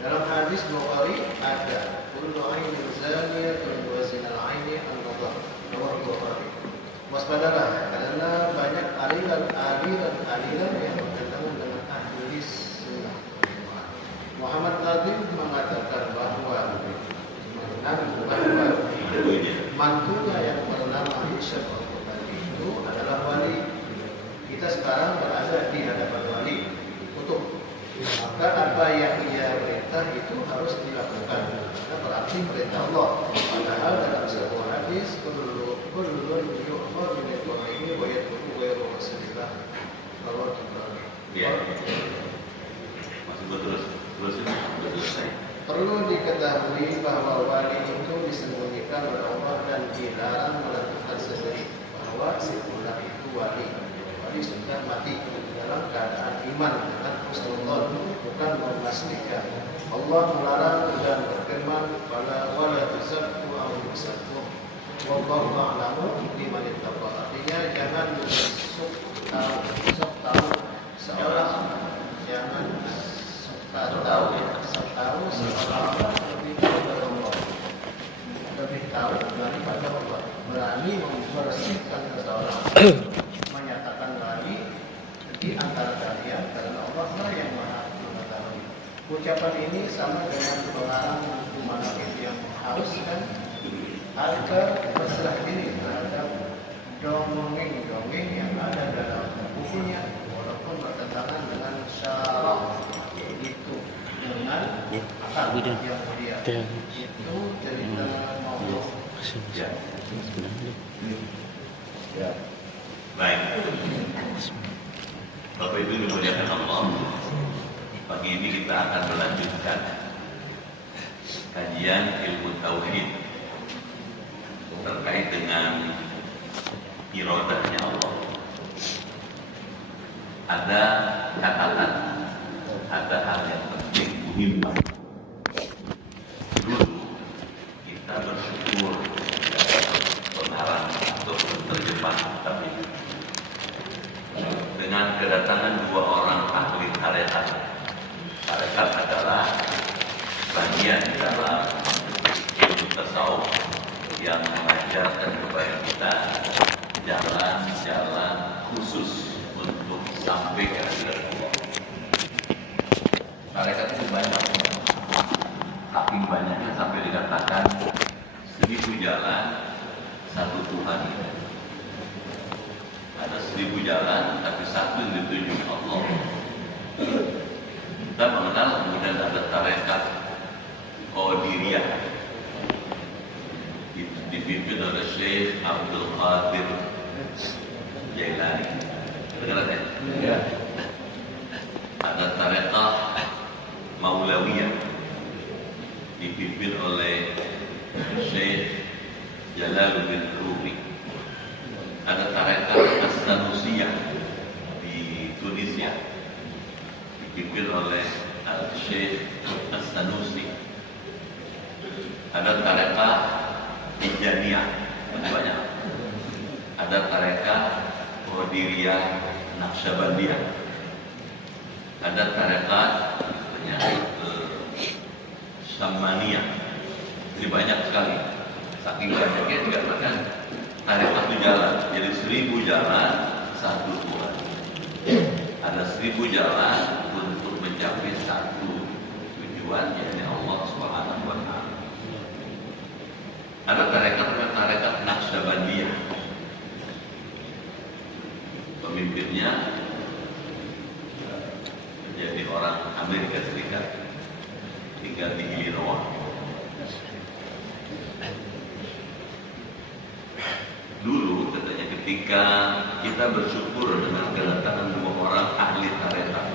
Dalam hadis Bukhari ada kullu waspadalah karena banyak aliran yang bertentangan dengan ahli sunnah. Muhammad Nazim mengatakan bahwa mantunya yang bernama Hisham Al-Qutani itu adalah wali. Kita sekarang berada di hadapan wali kutub. Maka apa yang ia perintah itu harus dilakukan. Karena berarti perintah Allah. Padahal dalam sebuah hadis kullun yu'khadhu min al-qur'ani wa yatruku ghayru rasulillah. Kalau kita masih terus selesai. Perlu diketahui bahwa wali itu disembunyikan oleh Allah dan dilarang menentukan sendiri bahwa si fulan itu wali. Wali sudah mati dalam keadaan iman dengan husnul, bukan memasmikan. Allah melarang dan berfirman, wala tuzakku anfusakum wallahu a'lamu biman ittaqa. Artinya jangan sok tahu seorang, jangan sok tahu seorang lebih tahu dari Allah, lebih tahu daripada Allah. Berani membersihkan seseorang, menyatakan berani di antara kalian karena Allah lah yang maha mengetahui. Ucapan ini sama dengan pengarang buku manaqib yang mengharuskan agar berserah diri terhadap dongeng-dongeng yang ada dalam bukunya walaupun bertentangan dengan syarah itu dengan akal yang mulia. Itu cerita maulid. Ya. Baik. Bapak Ibu dimuliakan Allah. Pagi ini kita akan melanjutkan kajian ilmu tauhid terkait dengan iradahnya Allah. Ada catatan, ada hal yang penting muhim. Dulu kita bersyukur pengarang atau terjemah kitab ini dengan kedatangan dua orang ahli tarekat. Tarekat adalah bagian dalam ilmu tasawuf yang mengajarkan kepada kita jalan-jalan khusus untuk sampai ke akhirat Allah. Tarekat itu banyak, saking banyaknya sampai dikatakan 1000 jalan satu Tuhan. Ada 1000 jalan, tapi satu yang dituju Allah. Kita mengenal kemudian ada tarekat Qadiriyah, dipimpin oleh Syekh Abdul Qadir Jailani. Dengar ya? Ada tarekat Maulawiyah, dipimpin oleh Syekh Jalaluddin Rumi. Ada tarekat As-Sanusiyah di Tunisia, dipimpin oleh Al-Syekh As-Sanusi. Ada tarekat Ijaniyah, banyak. Ada tarekat Qadiriyah Naqsyabandiyah. Ada tarekat Samaniyah. Ini banyak sekali. Saking banyaknya dikatakan tarekat itu jalan. Jadi 1000 jalan satu Tuhan. Ada 1000 jalan untuk mencapai satu tujuan, yaitu Allah Subhanahu wa Ta'ala. Ada tarekat Naqsyabandiyah. Pemimpinnya menjadi orang Amerika Serikat, tinggal di Illinois. Dulu katanya ketika kita bersyukur dengan kedatangan dua orang ahli tarekat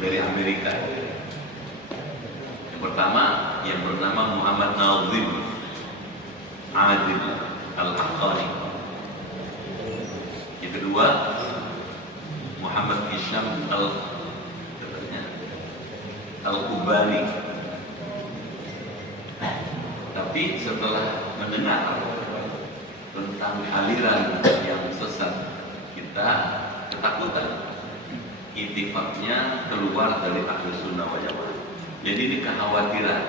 dari Amerika. Yang pertama yang bernama Muhammad Nazim Adil Al-Haqqani. Yang kedua Muhammad Hisham Al-Qubani. Tapi setelah mendengar tentang aliran yang sesat, kita ketakutan. Intifaknya keluar dari ahli sunnah wal jamaah. Jadi ini kekhawatiran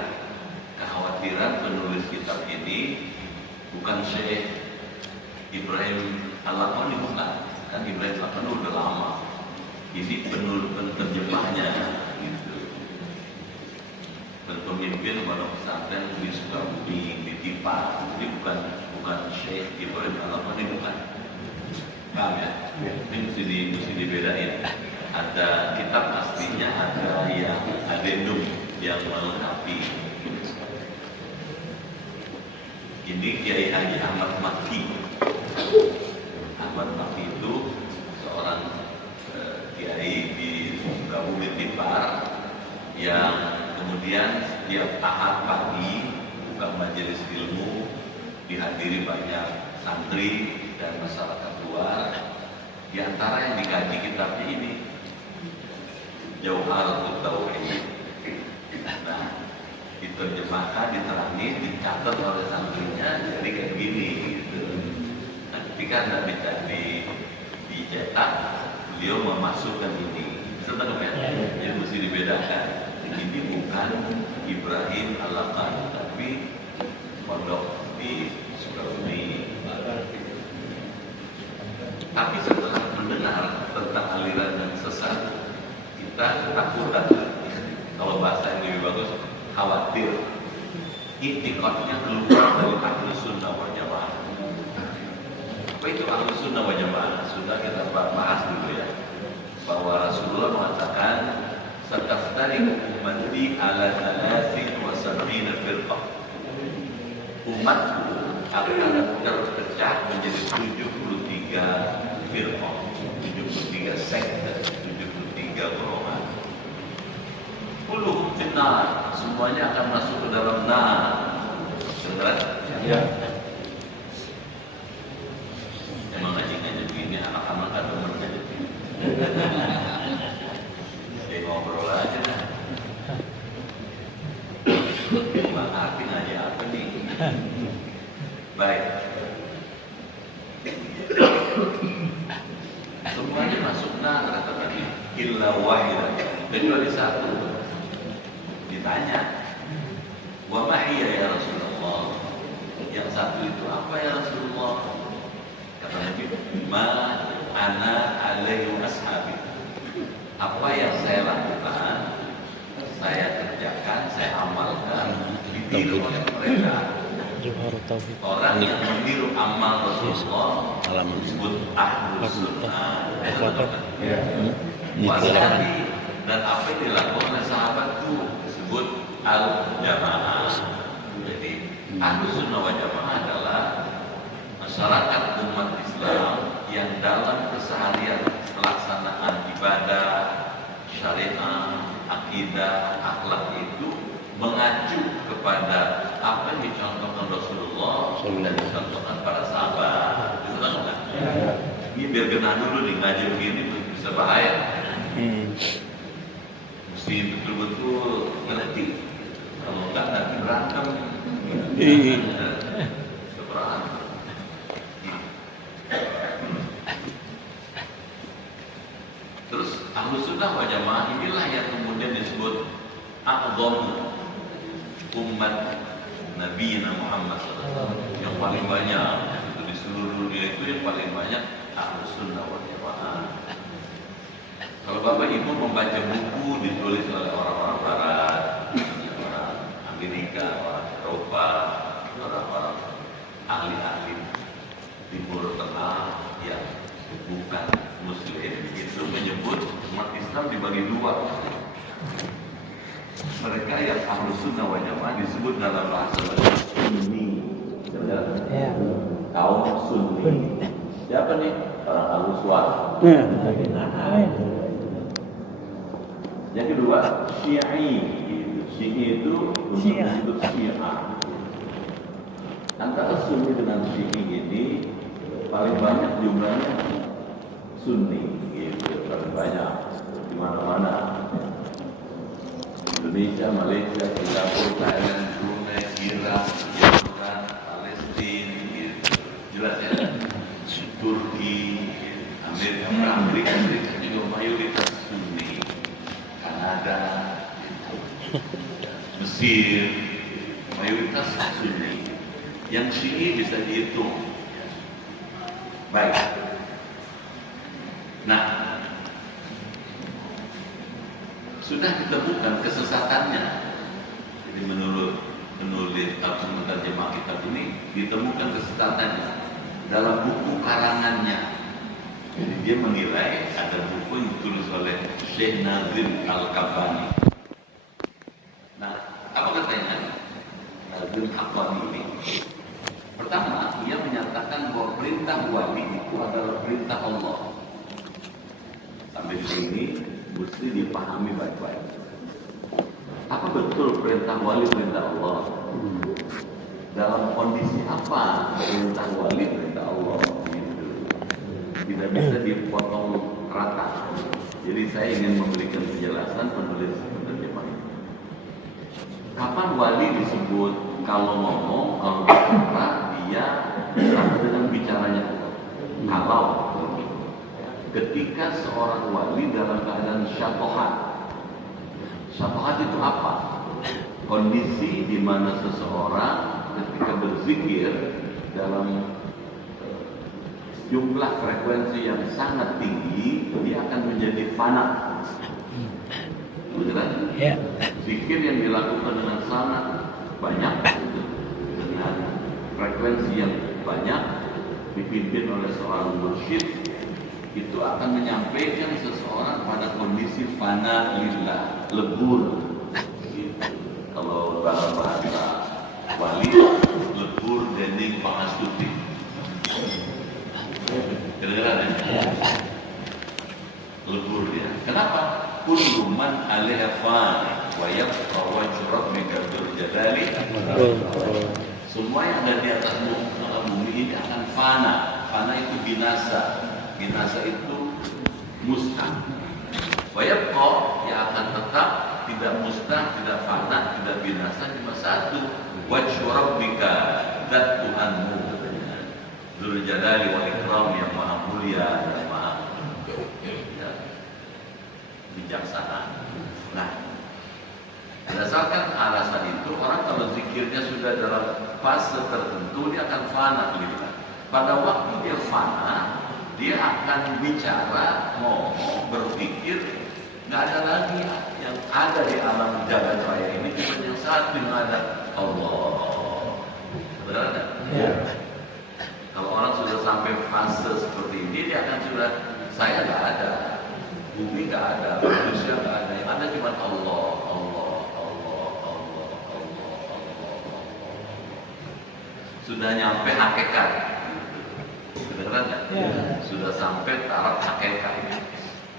penulis kitab ini bukan Syekh Ibrahim Al-Laqani bukan, kan Ibrahim Al-Laqani udah lama. Ini penerjemahnya gitu. Pemimpin pondok pesantren di Sukabumi, di Tipar. Jadi bukan Syekh Ibrahim Al-Laqani, bukan. Paham ya? Ini mesti dibedain. Ada kitab aslinya, ada yang adendum yang melengkapi. Ini Kiai Haji Ahmad Makki. Ahmad Makki itu seorang kiai di Sukabumi Tipar yang kemudian setiap Ahad pagi buka majelis ilmu, dihadiri banyak santri dan masyarakat luar. Di antara yang dikaji kitabnya ini Jauharatul Tauhid. Nah, diterjemahkan, diterangin, dicatat oleh santrinya, jadi kayak gini gitu. Nah, ketika tidak bisa dicetak, beliau memasukkan ini. Senang ya? Yang mesti dibedakan. Ini bukan Ibrahim Al-Laqani, tapi pondok di Sukabumi. Tapi setelah mendengar tentang aliran yang sesat, kita ketakutan. Kalau bahasa yang lebih bagus, khawatir. I'tiqadnya keluar dari Ahlus Sunnah wal Jamaah. Apa itu Ahlus Sunnah wal Jamaah? Sudah kita bahas dulu ya. Bahwa Rasulullah mengatakan, "Sataftariqu ummati ala 73 firqah." Umatku akan terpecah menjadi 73 firqah, 73 sekte, 73 golongan. Kulluhum finnar, semuanya akan masuk ke dalam nar. Benar? Ya. Emang ngaji-ngaji begini anak-anak ada temennya. Jadi ngobrol aja lah. Bang Arfi ngaji apa nih? Baik. Semuanya masuk nar kata Nabi. Illa wahidan, kecuali satu. Ditanya, wa mahiya ya Rasulullah, yang satu itu apa ya Rasulullah? Kata Nabi, ma ana alaihi ashabi, apa yang saya lakukan, saya kerjakan, saya amalkan, ditiru oleh mereka. Orang yang meniru amal Rasulullah disebut Ahlus Sunnah. Wasati, dan apa yang dilakukan oleh sahabatku disebut Al-Jamaah. Jadi Ahlus Sunnah wal Jamaah adalah masyarakat umat Islam yang dalam keseharian pelaksanaan ibadah, syariat, akidah, akhlak itu mengacu kepada apa yang dicontohkan Rasulullah dan dicontohkan para sahabat. Itu kan? Ini biar genah dulu nih, ngaji begini bisa bahaya. Mesti betul-betul ngerti. Kalau enggak nanti berantem. Berantem. Terus Ahlus Sunnah wal Jamaah inilah yang kemudian disebut a'dhamu umat Nabi Muhammad SAW. Yang paling banyak itu di seluruh dunia itu yang paling banyak Ahlus Sunnah wal Jamaah. Kalau Bapak Ibu membaca buku ditulis oleh orang-orang Barat, orang Amerika, orang Eropa, orang-orang ahli-ahli Timur Tengah yang bukan Muslim, itu menyebut umat Islam dibagi dua. Mereka yang Ahlus Sunnah wal Jamaah disebut dalam bahasa Sunni, kaum Sunni. Siapa nih? Orang Ahlus Sunnah. Yang kedua, Syi'i. Syi'i itu disebut Syiah. Antara Sunni dengan Syi'i ini paling banyak jumlahnya Sunni, gitu. Paling banyak di mana-mana. Indonesia, Malaysia, Singapura, Thailand, Brunei, Irak, Jordan, Palestina, gitu. Jelas ya. Turki, Amerika Serikat juga mayoritas Sunni. Kanada, Mesir, mayoritas Sunni. Yang Syi'i bisa dihitung. Baik. Nah, sudah ditemukan kesesatannya. Jadi menurut penulis atau penerjemah kitab ini ditemukan kesesatannya dalam buku karangannya. Jadi dia menilai ada buku yang ditulis oleh Syekh Nazim Al-Kabani. Nah, apa katanya Nazim Al-Kabani ini? Pertama, ia menyatakan bahwa perintah wali itu adalah perintah Allah. Sampai di sini mesti dipahami baik-baik. Apa betul perintah wali perintah Allah? Dalam kondisi apa perintah wali perintah Allah? Gitu. Tidak bisa dipotong rata. Jadi saya ingin memberikan penjelasan penulis penerjemah ini. Kapan wali disebut kalau ngomong, kalau bicara dia sama dengan bicaranya Allah? Kalau ketika seorang wali dalam keadaan syatohat. Syatohat itu apa? Kondisi di mana seseorang ketika berzikir dalam jumlah frekuensi yang sangat tinggi, dia akan menjadi fana. Betul? Ya. Zikir yang dilakukan dengan sangat banyak, dengan frekuensi yang banyak, dipimpin oleh seorang mursyid, itu akan menyampaikan seseorang pada kondisi fana lillah, lebur. Gitu. Kalau dalam bahasa wali, lebur dening pangastuti. Kedengaran ya? Lebur dia. Kenapa? Kullu man 'alaiha fan wa yabqa wajhu rabbika dzul jalali. Semua yang ada di atas bumi ini akan fana. Fana itu binasa. Binasa itu musnah. Wa yabqa, yang akan tetap tidak musnah, tidak fana, tidak binasa, cuma satu. Wajhu rabbika, zat Tuhanmu. Dzul jalali wal ikram, yang maha mulia dan maha bijaksana. Nah, berdasarkan alasan itu, orang kalau zikirnya sudah dalam fase tertentu, dia akan fana gitu. Pada waktu dia fana, dia akan bicara, ngomong, berpikir, nggak ada lagi yang ada di alam jagat raya ini, cuma yang satu yang ada, Allah. Benar kan? Ya. Kalau orang sudah sampai fase seperti ini, dia akan sudah, saya nggak ada. Bumi nggak ada, manusia nggak ada, yang ada cuma Allah, Allah, Allah, Allah, Allah, Allah. Sudah nyampe hakikat, beneran nggak? Ya. Sudah sampai taraf hakikat.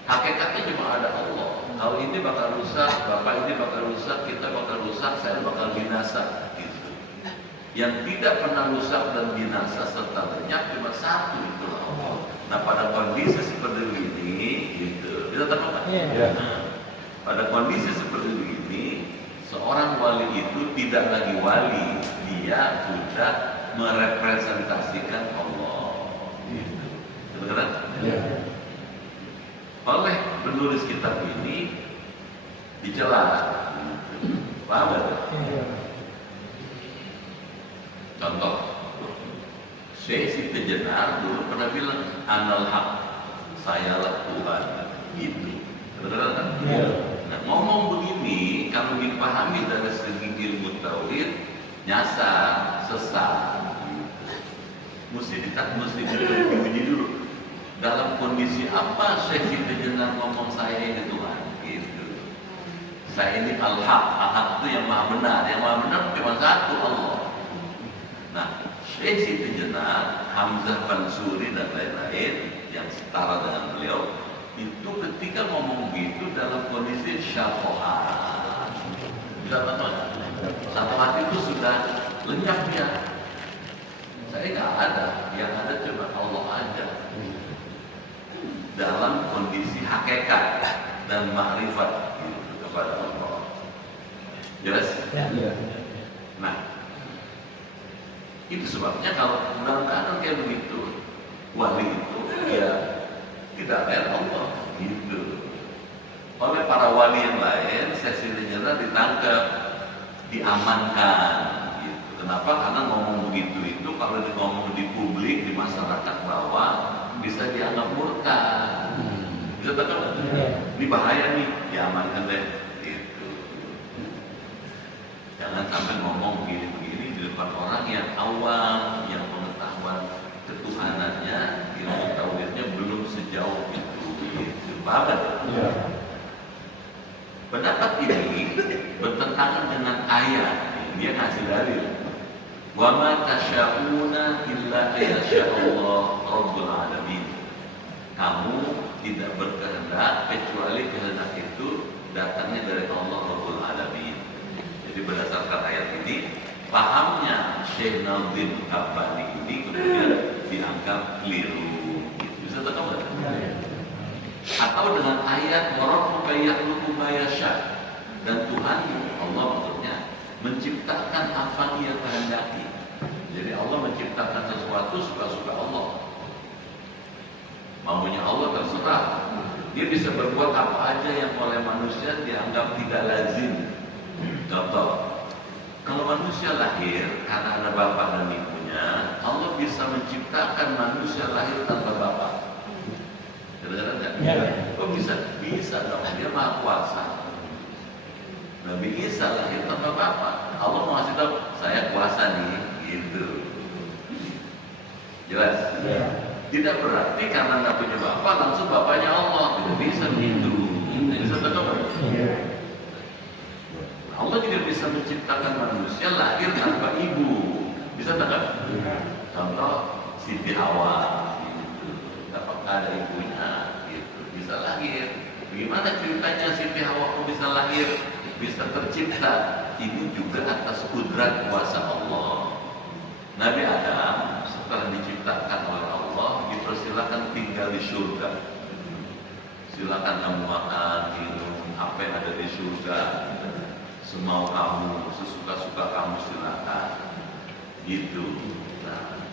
Hakikatnya cuma ada Allah. Kalau ini bakal rusak, bapak ini bakal rusak, kita bakal rusak, saya bakal binasa. Gitu. Yang tidak pernah rusak dan binasa serta lenyap cuma satu, itu Allah. Nah, pada kondisi seperti ini, gitu, kita tahu kan? Yeah. Nah, pada kondisi seperti ini, seorang wali itu tidak lagi wali, dia sudah merepresentasikan Allah. Gitu. Benar? Yeah. Oleh penulis kitab ini dijelaskan, paham gak? Yeah. Contoh. Syekh Siti Jenar dulu pernah bilang Anal Haq, sayalah Tuhan. Gitu. Betul kan? Ya. Nah, ngomong begini kalau dipahami dari segi ilmu tauhid, nyasar, sesat. Mesti diuji dulu. Dalam kondisi apa Syekh Siti Jenar ngomong saya ini Tuhan? Gitu. Saya ini Al-Haq. Al-Haq itu yang maha benar. Yang maha benar cuma satu, Allah. Nah, Syekh Siti Jenar, Hamzah Bansuri dan lain-lain yang setara dengan beliau itu ketika ngomong begitu dalam kondisi syafaat. Syafaat itu sudah lenyap dia. Saya nggak ada, yang ada cuma Allah aja. Dalam kondisi hakikat dan makrifat gitu, kepada Allah. Jelas? Ya. Nah, itu sebabnya kalau dalam keadaan kayak begitu, wali itu ya tidak lain Allah gitu. Oleh para wali yang lain, Syekh Jenar ditangkap, diamankan gitu. Kenapa? Karena ngomong begitu itu kalau ngomong di publik, di masyarakat bawah bisa dianggap murtad. Bisa tekan? Ini bahaya nih, diamankan deh. Gitu. Jangan sampai ngomong begini-begini di depan orang yang awam, yang pengetahuan ketuhanannya, ilmu tauhidnya belum sejauh itu. Gitu. Paham kan? Pendapat ini bertentangan dengan ayat. Dia ngasih dalil. Wa ma tasyauna illa ayyasha'allah rabbul alamin. Kamu tidak berkehendak kecuali kehendak itu datangnya dari Allah Rabbul Alamin. Jadi berdasarkan ayat ini, pahamnya Syekh Nazim Kabbani ini kemudian dianggap keliru. Bisa tahu nggak? Atau dengan ayat Rabbuka yakhluqu ma yasha, dan Tuhanmu, Allah maksudnya, menciptakan apa yang kehendaki. Jadi Allah menciptakan sesuatu suka-suka Allah. Maunya Allah terserah. Dia bisa berbuat apa aja yang oleh manusia dianggap tidak lazim. Contoh, kalau manusia lahir karena ada bapak dan ibunya, Allah bisa menciptakan manusia lahir tanpa bapak. Kira-kira enggak? Kok bisa? Bisa dong, dia maha kuasa. Nabi Isa lahir tanpa bapak. Allah mau kasih tahu, saya kuasa nih, gitu. Jelas? Tidak berarti karena nggak punya bapak langsung bapaknya Allah. Tidak bisa begitu. Bisa tahu? Allah juga bisa menciptakan manusia lahir tanpa ibu. Bisa tahu? Contoh Siti Hawa, gitu. Dapat ada ibunya, gitu. Bisa lahir. Bagaimana ceritanya Siti Hawa kok bisa lahir, bisa tercipta? Ini juga atas kudrat kuasa Allah. Nabi Adam setelah diciptakan oleh Allah dipersilakan tinggal di surga. Silakan kamu makan, minum apa yang ada di surga, semau kamu, sesuka-suka kamu silakan. Gitu. Nah,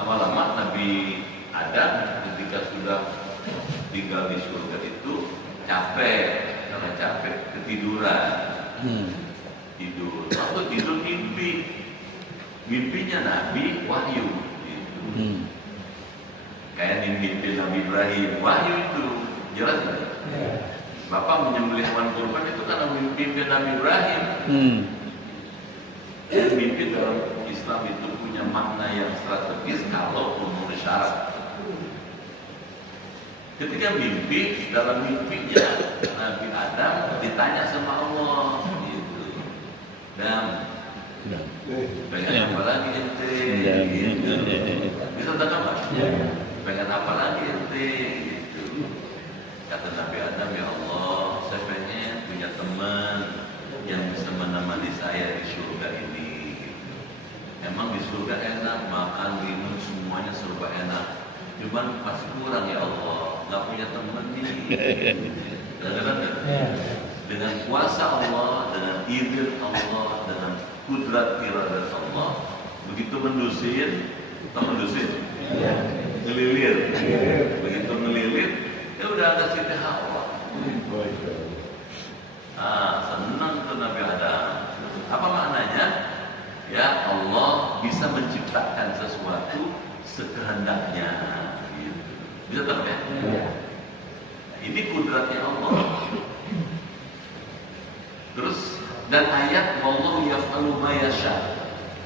lama-lama Nabi Adam ketika sudah tinggal di surga itu capek, karena capek ketiduran. Tidur, waktu tidur mimpi. Mimpinya Nabi wahyu gitu. Kayak mimpi Nabi Ibrahim, wahyu itu jelas kan? Bapak menyembelih hewan kurban itu karena mimpi Nabi Ibrahim. Mimpi dalam Islam itu punya makna yang strategis kalau memenuhi syarat. Ketika mimpi, dalam mimpinya Nabi Adam ditanya sama Allah gitu. Dan pengen apa lagi ente? Gitu. Bisa tak apa? Pengen apa lagi ente? Gitu. Kata Nabi Adam, ya Allah, saya pengen punya teman yang bisa menemani saya di surga ini. Gitu. Emang di surga enak, makan, minum, semuanya serba enak. Cuman pasti kurang ya Allah, nggak punya teman nih. Dengan kuasa Allah, dengan izin Allah, dengan kudrat iradat Allah, begitu mendusin, ngelilir, begitu ngelilir, ya udah ada Siti Hawa. Senang tuh Nabi Adam. Apa maknanya? Ya Allah bisa menciptakan sesuatu sekehendaknya. Gitu. Bisa tahu ya? Ini kudratnya Allah. Terus dan ayat wallahu yaf'alu ma yasha.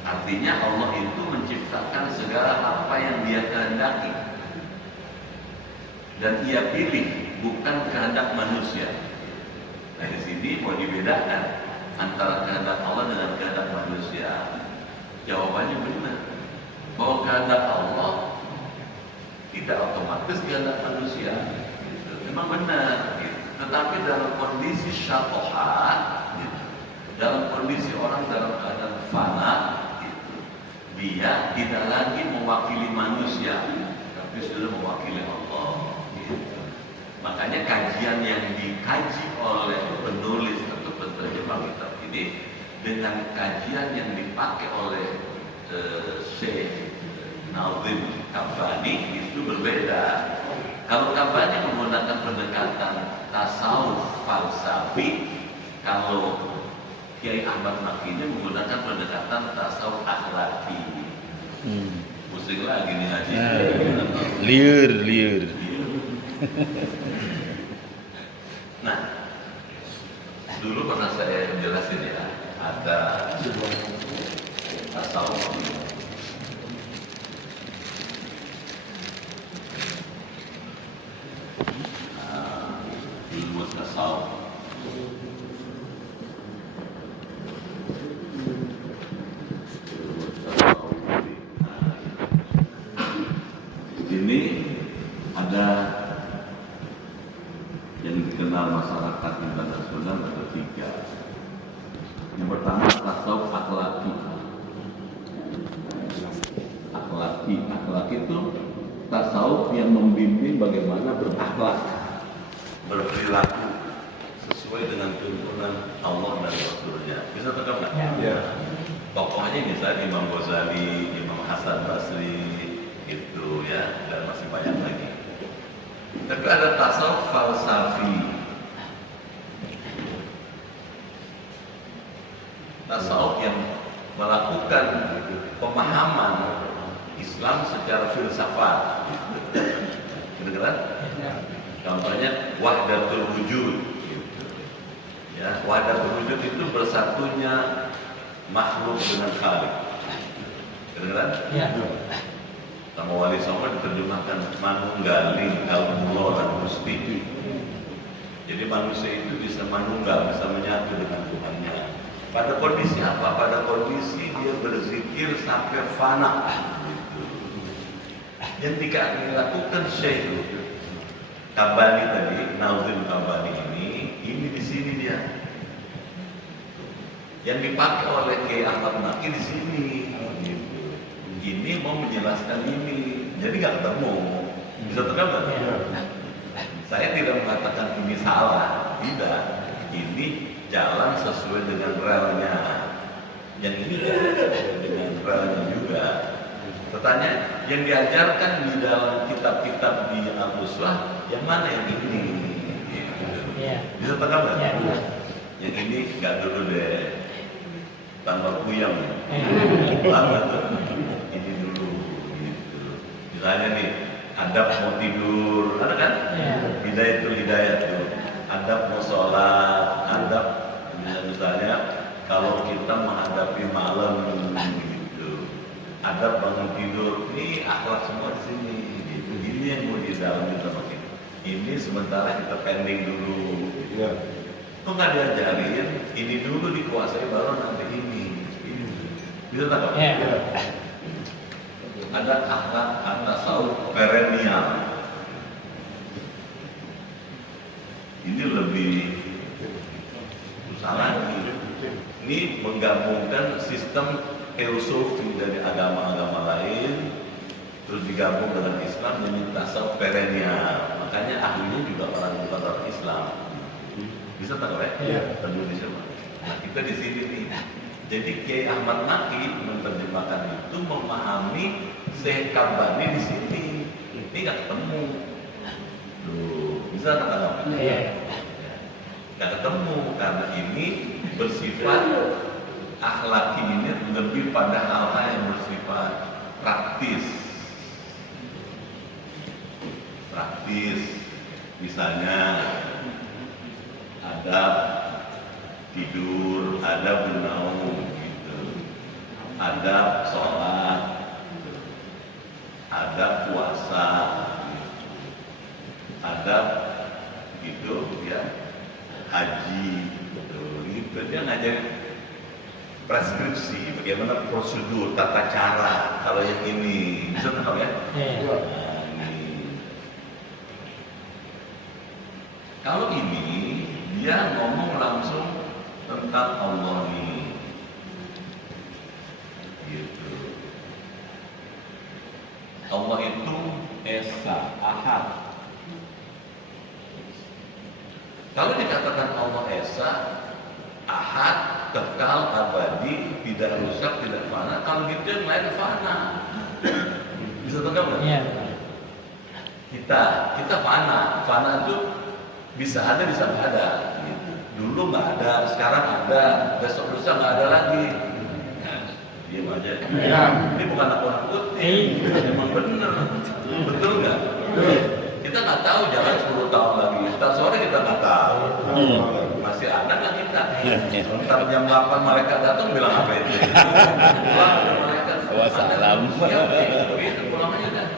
Artinya Allah itu menciptakan segala apa yang Dia kehendaki. Dan Ia pilih, bukan kehendak manusia. Nah, di sini mau dibedakan antara kehendak Allah dengan kehendak manusia. Jawabannya benar. Bahwa kehendak Allah tidak otomatis kehendak manusia. Gitu. Memang benar. Gitu. Tetapi dalam kondisi syatohat, dalam kondisi orang dalam keadaan fana, gitu, dia tidak lagi mewakili manusia, tapi sudah mewakili Allah. Gitu. Makanya kajian yang dikaji oleh penulis atau penerjemah kitab ini dengan kajian yang dipakai oleh Syekh Nazim Kabbani itu berbeda. Kalau Kabbani menggunakan pendekatan tasawuf falsafi, kalau Kiai Ahmad Makini menggunakan pendekatan tasawuf akhlaki. Pusing lagi nih ngaji. Liur. Nah, dulu pernah saya jelasin ya, ada tasawuf. Ilmu tasawuf. Ini ada yang dikenal masyarakat internasional ada 3. Yang pertama tasawuf akhlaki. Akhlaki itu tasawuf yang membimbing bagaimana berakhlak, berperilaku sesuai dengan tuntunan Allah dan Rasulnya. Bisa tetap nggak? Ya. Tokohnya misalnya Imam Ghazali, Imam Hasan Basri, itu ya, dan masih banyak lagi. Tapi ada tasawuf falsafi. Tasawuf yang melakukan pemahaman Islam secara filsafat. Kedengeran? Contohnya wahdatul wujud. Ya, wahdatul wujud itu bersatunya makhluk dengan khalik. Kedengeran? Ya. Sama Wali Songo diterjemahkan manunggaling kalmullah dan gusti. Jadi manusia itu bisa manunggal, bisa menyatu dengan Tuhannya. Pada kondisi apa? Pada kondisi dia berzikir sampai fana. Yang tidak dilakukan Syekh Kabani tadi, Nazim Kabani ini di sini dia. Yang dipakai oleh Kiai Ahmad Maki di sini. Ini mau menjelaskan ini, jadi nggak ketemu. Bisa tergambar? Saya tidak mengatakan ini salah, tidak. Ini jalan sesuai dengan relnya. Yang ini sesuai dengan relnya juga. Pertanyaan yang diajarkan di dalam kitab-kitab di Al-Uswah, yang mana yang ini? Bisa tergambar? Yang ini nggak dulu deh, tambah puyang. Lama tuh. Ini dulu, gitu. Misalnya nih, adab mau tidur, ada kan? Hidayah itu hidayah tuh. Adab mau sholat, adab misalnya kalau kita menghadapi malam, gitu. Adab bangun tidur, ini akhlak semua di sini. Gitu. Ini yang mau didalami sama kita. Ini sementara kita pending dulu. Gitu. Kok nggak diajarin? Ini dulu dikuasai baru nanti ini. Bisa tak? Ada akhlak tasawuf perennial. Ini lebih susah lagi. Ini menggabungkan sistem teosofi dari agama-agama lain, terus digabung dengan Islam menjadi tasawuf perennial. Makanya ahlinya juga orang bukan orang Islam. Bisa tak ya? Indonesia. Nah, kita di sini nih. Jadi Kiai Ahmad Maki menerjemahkan itu memahami Syekh Kabani di sini. Ini nggak ketemu. Loh, bisa katakan? Nggak ketemu karena ini bersifat akhlaki ini lebih pada hal-hal yang bersifat praktis. Misalnya adab tidur, adab bernaung, gitu. Adab sholat, adab puasa, gitu. Adab gitu ya, haji, gitu. Dia ngajarin preskripsi, bagaimana prosedur, tata cara. Kalau yang ini, bisa tahu ya? Kalau ini dia ngomong langsung tentang Allah ini, gitu. Allah itu Esa, Ahad. Kalau dikatakan Allah Esa, Ahad, kekal, abadi, tidak rusak, tidak fana. Kalau gitu yang lain fana. Bisa tahu nggak? Kita fana itu bisa ada, bisa nggak ada. Dulu nggak ada, sekarang ada, besok lusa nggak ada lagi. Nah, diam aja. Ini bukan aku nakutin, emang bener, betul nggak? Kita kita nggak tahu jalan 10 tahun lagi. Ntar sore kita nggak tahu. Masih ada nggak kita? Ntar jam 8 malaikat datang bilang apa itu? Pulang ada malaikat. Wassalam. Begitu pulang aja kan.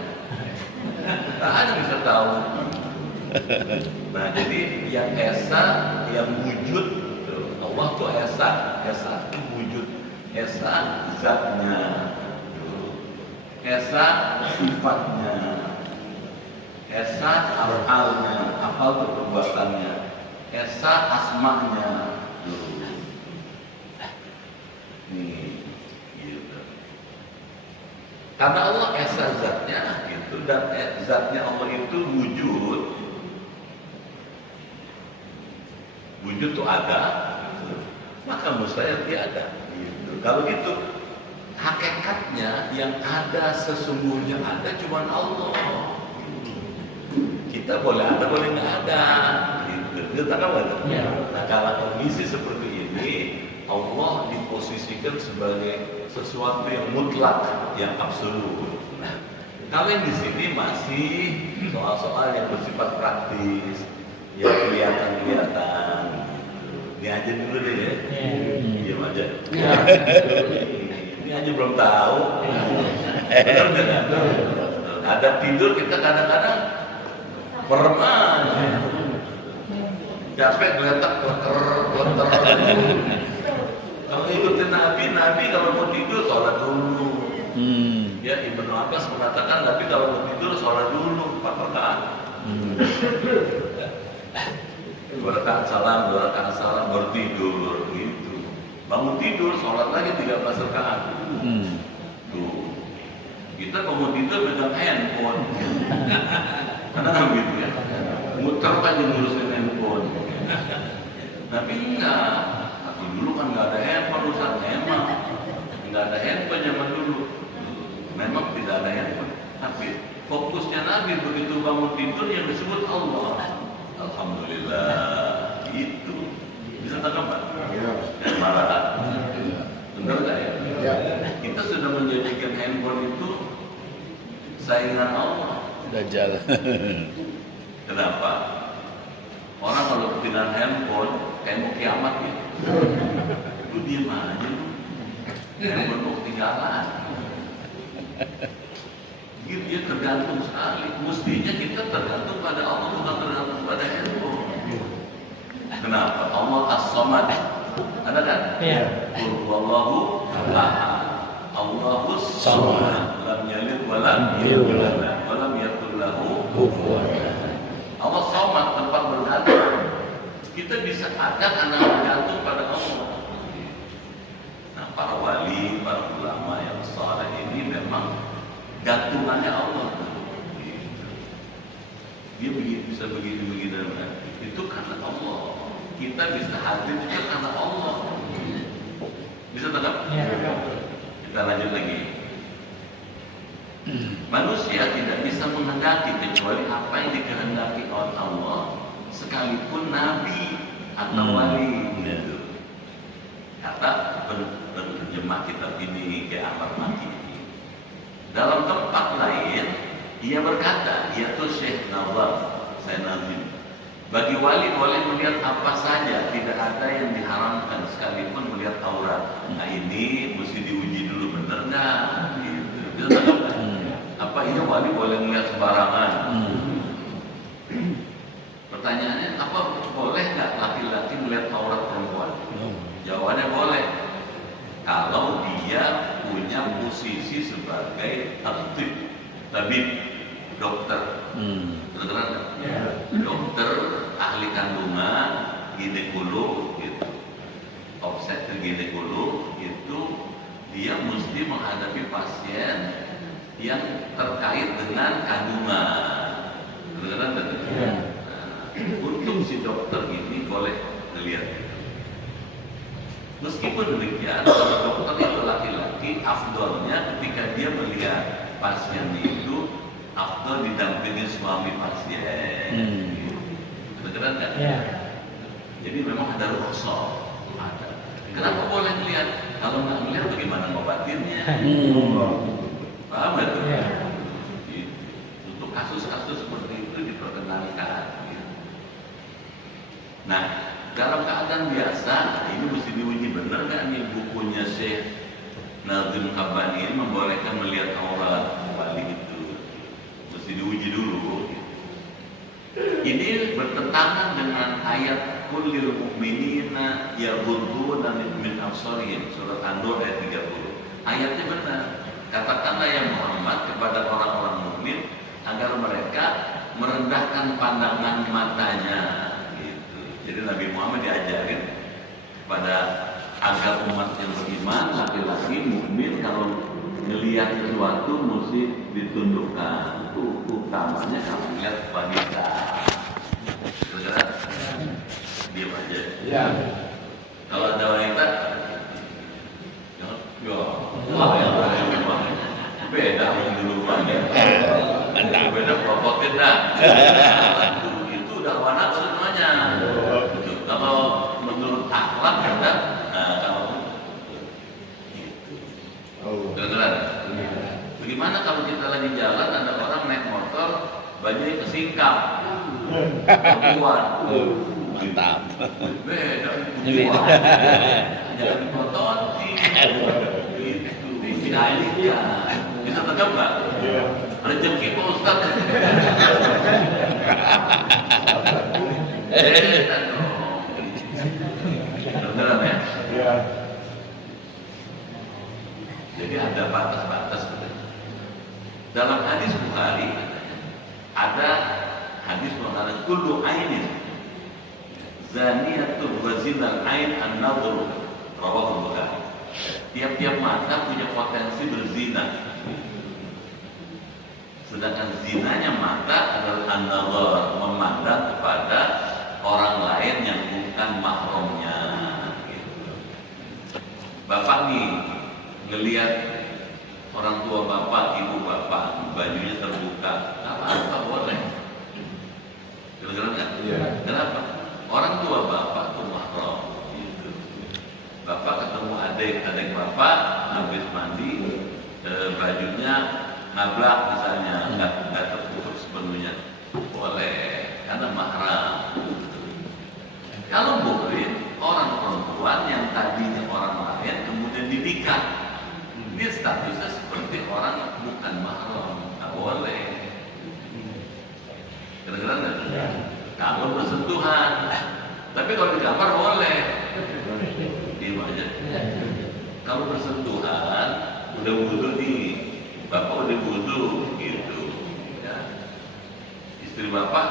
Tak ada bisa tahu. Nah jadi yang esa, yang wujud, Allah tuh esa itu wujud, esa zatnya, esa sifatnya, esa afalnya, afal itu perbuatannya, esa asmanya. Nih, gitu. Karena Allah esa zatnya itu dan zatnya Allah itu wujud tuh ada, maka mustahil tiada. Gitu. Kalau gitu, hakikatnya yang ada sesungguhnya ada cuma Allah. Kita boleh ada, boleh nggak ada. Gitu. Kita tahu ada. Nah kalau kondisi seperti ini, Allah diposisikan sebagai sesuatu yang mutlak, yang absolut. Kalau yang di sini masih soal-soal yang bersifat praktis, yang kelihatan. Ini aja dulu deh ya. Diam aja. Ini aja belum tahu. Benar nggak? Ada tidur kita kadang-kadang merem. Capek geletak kleter. Kalau ikutin Nabi kalau mau tidur sholat dulu. Ya Ibnu Abbas mengatakan Nabi kalau mau tidur sholat dulu 4 rakaat. 2 rakaat salam baru tidur gitu. Bangun tidur sholat lagi 13 rakaat. Tuh. Kita bangun tidur pegang handphone. Karena Nabi itu ya. Muter aja ngurusin handphone. Nabi enggak. Tapi dulu kan enggak ada handphone Ustaz, memang. Enggak ada handphone zaman dulu. Memang tidak ada handphone. Tapi fokusnya Nabi begitu bangun tidur yang disebut Allah. Alhamdulillah. Itu bisa tangkap Pak? Yang marah. Benar nggak ya? Kita sudah menjadikan handphone itu saingan Allah. Dajjal. Kenapa? Orang kalau ketinggalan handphone kayak mau kiamat ya. Lu diem aja lu. Handphone mau ketinggalan. Gitu ya, tergantung sekali. Mestinya kita tergantung pada Allah, bukan tergantung pada handphone. Kenapa? Allah as-samad. Ada kan? Iya. Qul huwallahu ahad. Allahus samad. Lam yalid wa lam yulad wa lam yakul lahu kufuwan ahad. Allah samad, tempat bergantung. Kita bisa ada karena bergantung pada Allah. Nah, para wali, para ulama yang saleh ini memang gantungannya Allah. Dia bisa begini. Itu karena Allah. Kita bisa hadir juga karena Allah. Bisa tangkap? Ya. Kita lanjut lagi. Manusia tidak bisa menghendaki kecuali apa yang dikehendaki oleh Allah, sekalipun nabi atau wali. Gitu. Kata penerjemah kitab ini ke Ahmad Maki. Dalam tempat lain, ia berkata, yaitu Syekh Nawaf, saya nazim. Bagi wali boleh melihat apa saja, tidak ada yang diharamkan sekalipun melihat aurat. Nah ini mesti diuji dulu, bener nggak? Gitu. Apa iya wali boleh melihat sembarangan? Pertanyaannya, apa boleh nggak laki-laki melihat aurat perempuan? Jawabannya boleh. Kalau dia punya posisi sebagai tabib, dokter. Benar nggak? Dokter, ahli kandungan, ginekolog, gitu. Obstetrik ginekolog itu dia mesti menghadapi pasien yang terkait dengan kandungan. Benar nggak? Nah, untuk si dokter ini boleh melihat. Meskipun demikian, kalau dokter itu laki-laki, afdolnya ketika dia melihat pasien itu afdol didampingi suami pasien. Kedengeran kan? Ya. Jadi memang ada rukhsah. Ada. Kenapa boleh melihat? Kalau nggak melihat bagaimana ngobatinnya? Paham nggak tuh? Ya. Untuk kasus-kasus seperti itu menyenangkan. Gitu. Nah, dalam keadaan biasa, ini mesti diuji benar nggak nih bukunya Syekh Nazim Kabani ini membolehkan melihat aurat wali itu. Mesti diuji dulu. Ini bertentangan dengan ayat kullil mu'minina yaghudduna min absarihim, surat An-Nur ayat 30. Ayatnya benar. Katakanlah ya Muhammad kepada orang-orang mukmin agar mereka merendahkan pandangan matanya. Gitu. Jadi Nabi Muhammad diajarin kepada agar umat yang beriman laki-laki mukmin kalau melihat sesuatu mesti ditundukkan. Itu utamanya kalau melihat wanita. Saudara, diam aja. Ya. Kalau ada wanita, beda yang dulu banyak. Beda propotin dah. Itu udah warna semuanya. Kalau menurut akhlak kita, kalau dengeran. Bagaimana kalau kita lagi jalan ada orang naik motor bajunya kesingkap, perempuan. Mantap. Beda. Jangan dipototi. Itu bisa tegap nggak? Rezeki Pak Ustaz. Beda dong. Beneran ya? Jadi ada batas-batas. Dalam hadis Bukhari ada hadis mengatakan kullu ainin zaniyatun wa zinal ain an-nadhru, rawahu Bukhari. Tiap-tiap mata punya potensi berzina. Sedangkan zinanya mata adalah an-nadhar, memandang kepada orang lain yang bukan mahramnya. Bapak nih ngelihat orang tua bapak, ibu bapak, bajunya terbuka, apa boleh? Kira-kira enggak? Kenapa? Orang tua bapak tuh mahram. Gitu. Bapak ketemu adik bapak habis mandi, bajunya ngablak misalnya, nggak tertutup sepenuhnya, boleh, karena mahram. Kalau boleh, orang perempuan yang tadinya orang lain kemudian dinikah, dia statusnya seperti orang bukan mahram, nggak boleh. Kira-kira nggak? Kalau bersentuhan, tapi kalau di kamar boleh. Diam aja. Kalau bersentuhan, udah wudu nih, bapak udah wudu, gitu. Ya. Istri bapak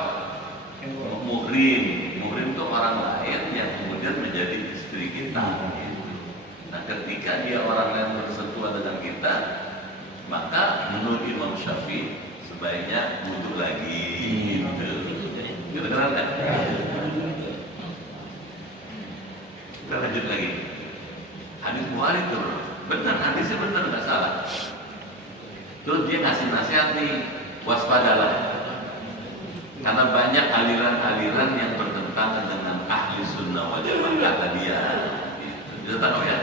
muhrim itu orang lain yang kemudian menjadi istri kita. Gitu. Nah, ketika dia orang lain bersentuhan dengan kita, maka menurut Imam Syafi'i sebaiknya wudu lagi. Gitu. Kira-kira enggak? Kita lanjut lagi. Hadis Bukhari itu benar, hadisnya benar, nggak salah. Terus dia ngasih nasihat nih, waspadalah. Karena banyak aliran-aliran yang bertentangan dengan ahli sunnah wal jamaah kata dia. Kita tahu ya.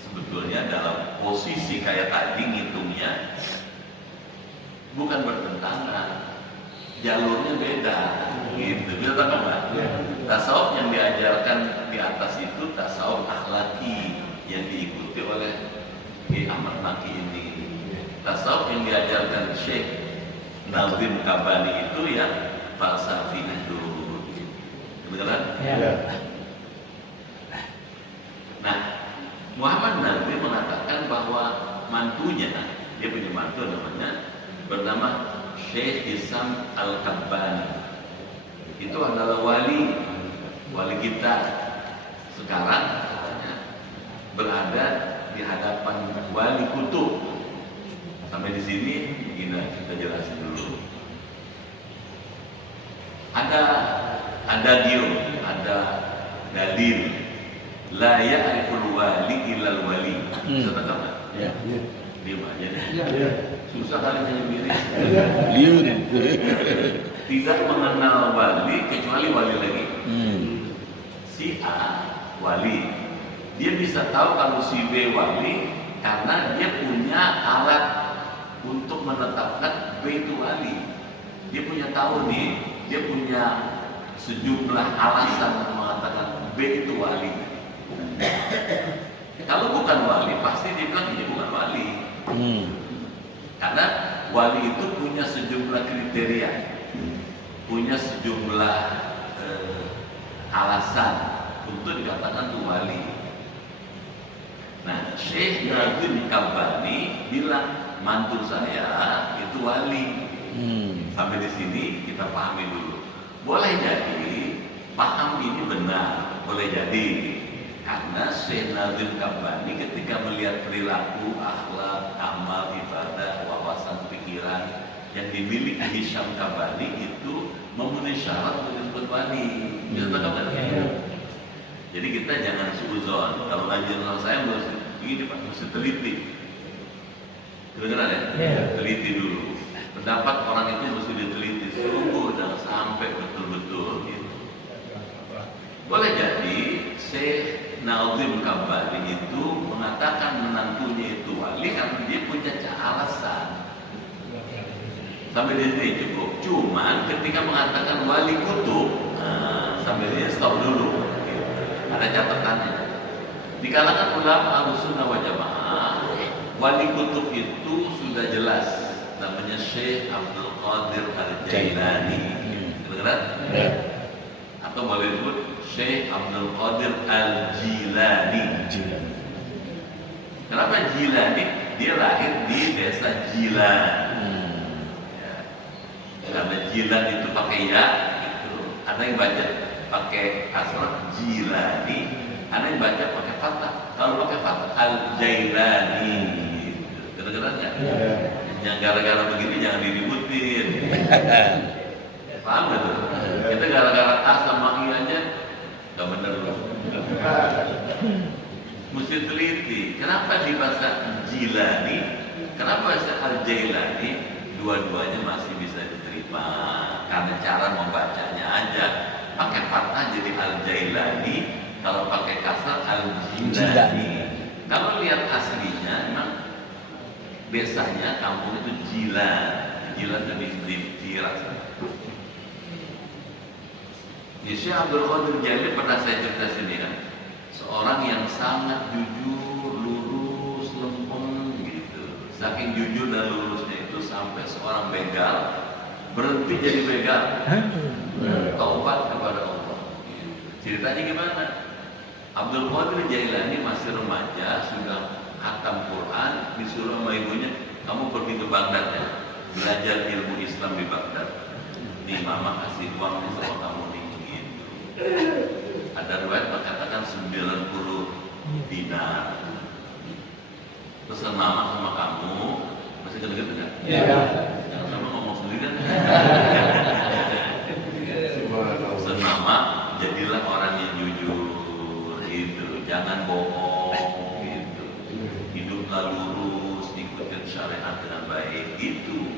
Sebetulnya dalam posisi kayak tadi ngitungnya bukan bertentangan, jalurnya beda. Gitu. Kita tahu nggak? Tasawuf yang diajarkan di atas itu tasawuf akhlaki yang diikuti oleh Ki Ahmad Maki ini. Tasawuf yang diajarkan Syekh Nazim Kabani itu ya falsafi itu. Beneran? Ya. Nah, Muhammad Nazim mengatakan bahwa mantunya, dia punya mantu namanya bernama Syekh Hisam Al-Kabbani. Itu adalah wali kita sekarang berada di hadapan wali kutub. Sampai di sini kita jelasin dulu. Ada dium, ada dalil. La ya'riful wali illal wali. Bisa tahu nggak? Ya. Diam aja deh. Ya. Susah kali menyendiri. Liur. Tidak mengenal wali kecuali wali lagi. Si A wali, dia bisa tahu kalau si B wali karena dia punya alat untuk menetapkan B itu wali. dia punya tahu nih, dia punya sejumlah alasan mengatakan B itu wali. Kalau bukan wali, pasti dia bilang ini bukan wali. Karena wali itu punya sejumlah kriteria, punya sejumlah alasan untuk dikatakan itu wali. Nah, Syekh Nazim Kabbani bilang mantu saya itu wali. Sampai di sini kita pahami dulu. Boleh jadi paham ini benar, boleh jadi karena Syekh Nazim Kabbani ketika melihat perilaku, akhlak, amal, ibadah, wawasan, pikiran yang dimiliki Hisham Kabbani itu memenuhi syarat untuk disebut wali. Bisa tak? Jadi kita jangan suudzon. Kalau ngajian sama saya mesti teliti. Kedengeran ya? Teliti dulu. Pendapat orang itu mesti diteliti sungguh dan sampai betul-betul gitu. Boleh jadi Syekh Nazim Kabbani itu mengatakan menantunya itu wali karena dia punya alasan. Sampai di sini cukup. Cuman ketika mengatakan wali kutub, sampai di stop dulu. Gitu. Ada catatannya. Di kalangan ulama Ahlussunnah wal Jamaah, wali kutub itu sudah jelas. Namanya Syekh Abdul Qadir Al-Jailani. Kedengeran? Atau boleh disebut Syekh Abdul Qadir Al-Jilani. Kenapa Jilani? Dia lahir di desa Jilan. Karena Jilan itu pakai ya, gitu. Ada yang baca pakai kasrah Jilani, ada yang baca pakai fathah. Kalau pakai fathah Al-Jailani. Kedengeran nggak? Yang gara-gara begini jangan diributin. Paham gak tuh? Kita gara-gara A sama I aja gak bener loh. Mesti teliti. Kenapa di bahasa Jilani? Kenapa bahasa Al-Jailani? Dua-duanya masih bisa diterima karena cara membacanya aja. Pakai fathah jadi Al-Jailani, kalau pakai kasar Al-Jilani. Kalau lihat aslinya memang biasanya kampung itu Jilan. Jilan itu di Tiras. Syekh Abdul Qadir Jailani pernah saya cerita sini kan, seorang yang sangat jujur, lurus, lempeng gitu. Saking jujur dan lurusnya itu sampai seorang begal berhenti jadi begal, taubat kepada Allah. Ceritanya gimana? Abdul Qadir Jailani masih remaja, sudah khatam Quran, disuruh sama ibunya, kamu pergi ke Baghdad ya, belajar ilmu Islam di Baghdad. Nih mama kasih uang nih sama kamu nih. Ada riwayat mengatakan 90 dinar. Pesan mama sama kamu, masih gede-gede kan? Iya. Jangan sama ngomong sendiri kan? Pesan mama, jadilah orang yang jujur, gitu. Jangan bohong, gitu. Hiduplah lurus, ikutin syariat dengan baik, gitu.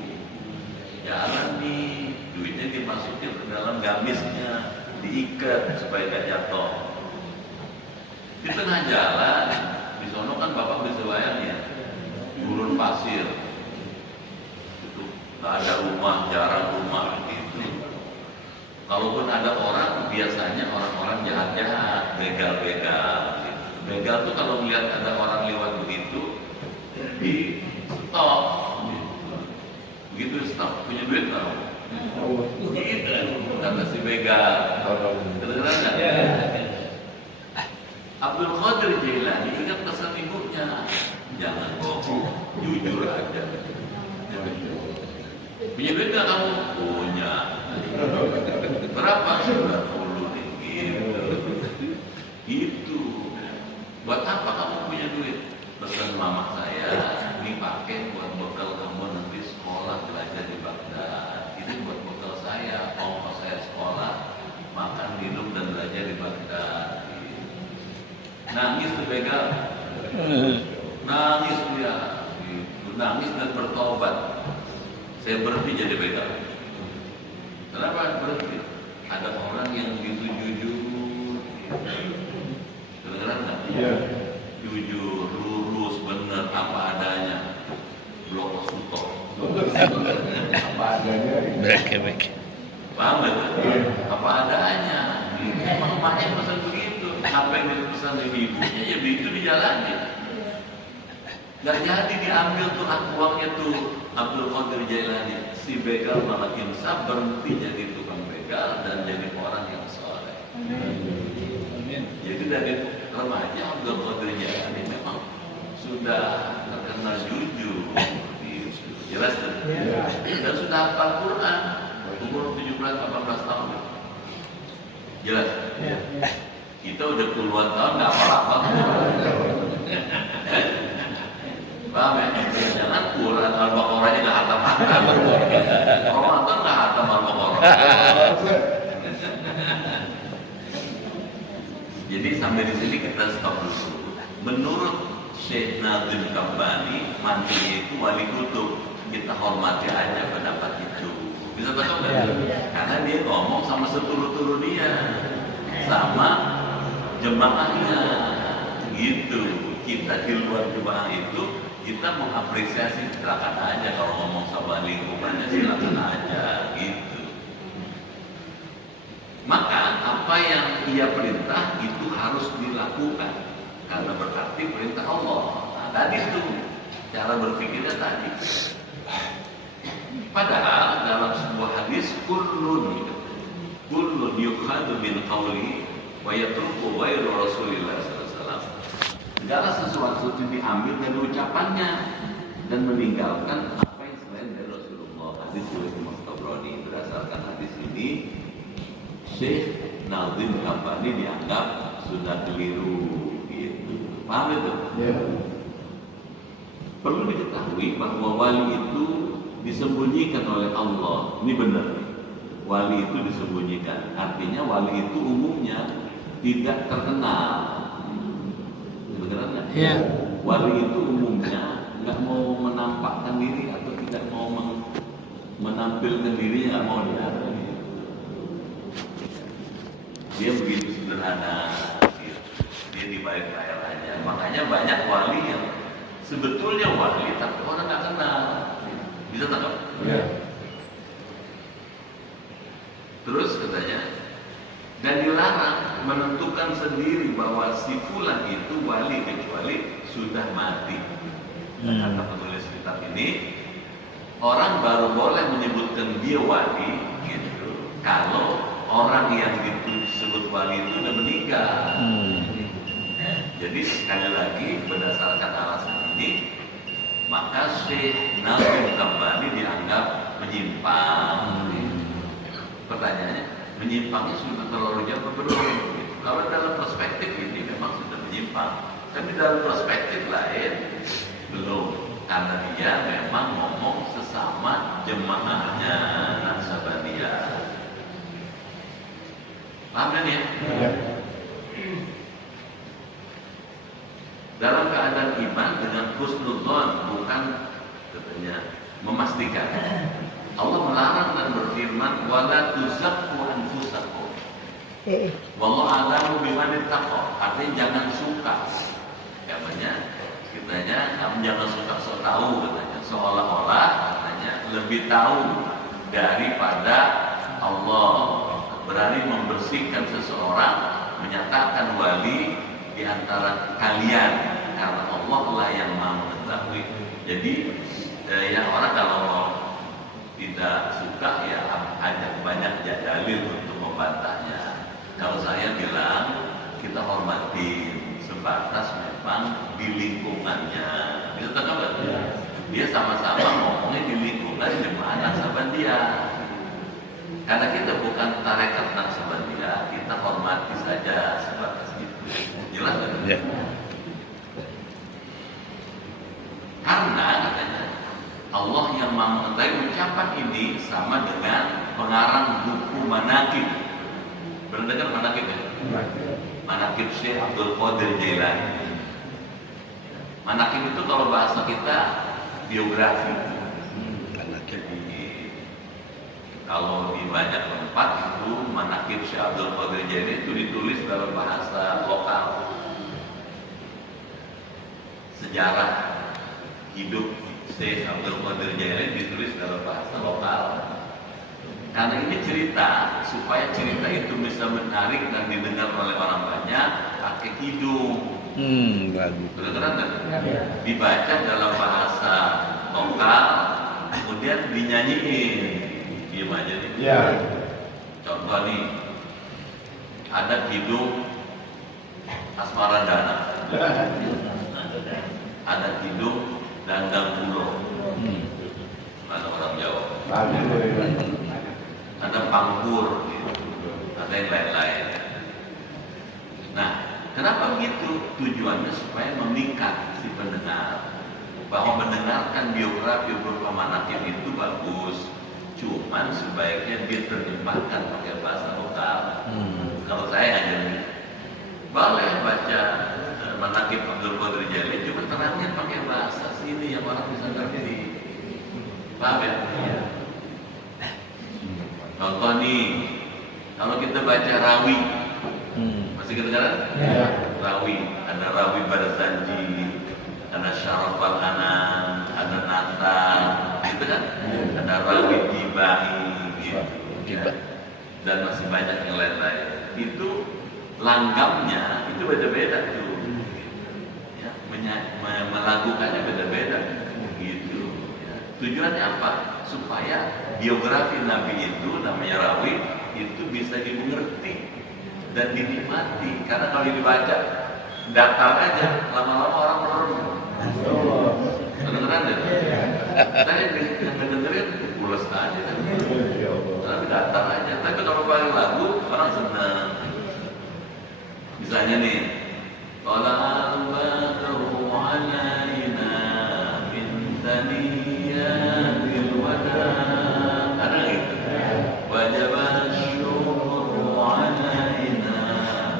Jalan nih, duitnya dimasukin ke dalam gamisnya, diikat supaya gak jatuh. Di tengah jalan, di sono kan bapak beli sewayannya, gurun pasir, itu nggak ada rumah, jarang rumah gitu. Kalaupun ada orang, biasanya orang-orang jahat-jahat, begal-begal. Gitu. Begal tuh kalau melihat ada orang lewat begitu, di stop. Gitu. Begitu stop, punya duit nggak? Gitu, kata si begal. Kedengeran nggak? Abdul Qadir Jailani ingat pesan ibunya, jangan bohong, jujur aja. Punya duit nggak kamu? Punya. Berapa? 90 nih. Gitu. Buat apa kamu punya duit? Pesan mama saya, ini pakai buat bekal kamu nanti sekolah belajar di Baghdad. Buat bekal saya, ongkos saya sekolah, makan, minum, dan belajar di Baghdad. Nangis tuh begal, nangis dia, nangis dan bertobat. Saya berhenti jadi begal. Kenapa berhenti? Ada orang yang begitu jujur, kedengeran nggak? Iya. Jujur, lurus, benar apa adanya. Blok sutok. Apa adanya. Kebek. Paham betul? Apa adanya. Emang emaknya pesan begitu. Apa yang dipesan dari ibunya ya begitu dijalanin. Gak jadi diambil tuh uangnya tuh Abdul Qadir Jailani. Si begal malah insaf berhenti jadi tukang begal dan jadi orang yang soleh. Jadi dari remaja Abdul Qadir Jailani memang sudah terkenal jujur, jelas kan? Dan sudah hafal Quran umur 17-18 tahun. Jelas? Kita udah puluhan tahun nggak hafal-hafal. Paham ya? Jangan Quran Al-Baqarahnya nggak hatam-hatam. Ramadan nggak hatam Al-Baqarah. Jadi sampai di sini kita stop dulu. Menurut Syekh Nazim Kambani, mandinya itu wali kutub. Kita hormati aja pendapat itu. Bisa betul nggak? Karena dia ngomong sama seturu-turu dia, sama jemaahnya, gitu. Kita di luar jemaah itu kita mengapresiasi, silakan aja kalau ngomong sama lingkungannya silakan aja, gitu. Maka apa yang ia perintah itu harus dilakukan karena berarti perintah Allah. Nah, tadi itu cara berpikirnya tadi. Padahal dalam sebuah hadis kullun yukhadu min qawli wa yatruku ghairu Rasulillah sallallahu alaihi wasallam. Segala sesuatu itu diambil dari ucapannya dan meninggalkan apa yang selain dari Rasulullah. Hadis riwayat Imam Tabrani. Berdasarkan hadis ini Syekh Nazim Kambani dianggap sudah keliru, gitu. Paham itu? Perlu diketahui bahwa wali itu disembunyikan oleh Allah. Ini benar. Wali itu disembunyikan. Artinya wali itu umumnya tidak terkenal. Benar nggak? Iya. Wali itu umumnya nggak mau menampakkan diri atau tidak mau menampilkan dirinya, nggak mau dilihat. Dia begitu sederhana. Dia di balik layar aja. Makanya banyak wali yang sebetulnya wali tapi orang nggak kenal. Bisa tangkap? Ya. Terus katanya, dan dilarang menentukan sendiri bahwa si fulan itu wali kecuali sudah mati. Kata penulis kitab ini, orang baru boleh menyebutkan dia wali gitu kalau orang yang disebut wali itu udah meninggal. Jadi sekali lagi berdasarkan alasan ini, maka Syekh Nazim Kambani dianggap menyimpang. Pertanyaannya, menyimpangnya sudah terlalu jauh atau belum? Kalau dalam perspektif ini memang sudah menyimpang, tapi dalam perspektif lain belum, karena dia memang ngomong sesama jemaahnya Naksabandia. Paham kan ya? Dalam keadaan iman dengan husnudzon, bukan katanya memastikan. Allah melarang dan berfirman, wala tuzakku anfusakum. Wallahu a'lamu biman ittaqa. Artinya jangan suka. Katanya, kamu jangan suka sok tahu katanya. Seolah-olah katanya lebih tahu daripada Allah. Berani membersihkan seseorang, menyatakan wali di antara kalian karena Allah lah yang maha mengetahui. Jadi yang orang kalau tidak suka ya ada banyak dalil untuk membantahnya. Kalau saya bilang kita hormati sebatas memang di lingkungannya. Bisa tangkap nggak? Dia sama-sama ngomongnya di lingkungan jemaah Naksabandia. Karena kita bukan tarekat Naksabandia, kita hormati saja sebatas itu. Jelas nggak? Ya. Karena katanya Allah yang maha mengetahui. Ucapan ini sama dengan pengarang buku Manaqib. Pernah dengar Manaqib ya? Manaqib Syekh Abdul Qadir Jailani. Manaqib itu kalau bahasa kita biografi. Jadi kalau di banyak tempat itu Manaqib Syekh Abdul Qadir Jailani itu ditulis dalam bahasa lokal. Sejarah hidup Syekh Abdul Qadir Jailani ditulis dalam bahasa lokal. Karena ini cerita, supaya cerita itu bisa menarik dan didengar oleh orang banyak, pakai hidung. Bagus. Benar-benar kan? Dibaca dalam bahasa lokal, kemudian dinyanyiin. Diam aja nih. Ya. Contoh nih, ada kidung Asmarandana, ada kidung Dandang Pulo, mana orang Jawa, ada Pangkur, gitu. Ada yang lain-lain. Nah, kenapa begitu? Tujuannya supaya memikat si pendengar, bahwa mendengarkan biografi berupa manakib itu bagus, cuman sebaiknya dia terjemahkan pakai bahasa lokal. Kalau saya aja boleh baca manakib Abdul Qadir Jailani, cuma terangnya pakai bahasa sini yang orang bisa ngerti. Paham ya? Contoh nih, kalau kita baca Rawi, masih kedengaran? Ya. Rawi, ada Rawi Barzanji, ada Syaraf Al-Anam, ada Natal, gitu kan? Ada Rawi Dibai, gitu. Ya. Dan masih banyak yang lain-lain. Itu langgamnya itu beda-beda tuh. Ya, melakukannya beda-beda, gitu. Ya. Tujuannya apa? Supaya biografi Nabi itu namanya Rawi itu bisa dimengerti dan dinikmati. Karena kalau dibaca datar aja, lama-lama orang merenung. Beneran deh. Saya dengerin pulas aja. Tapi datar aja. Tapi kalau pakai lagu orang senang. Misalnya nih, Tala'al badru 'alaina min thaniyatil wada. Ada gitu. Wajaba syukru 'alaina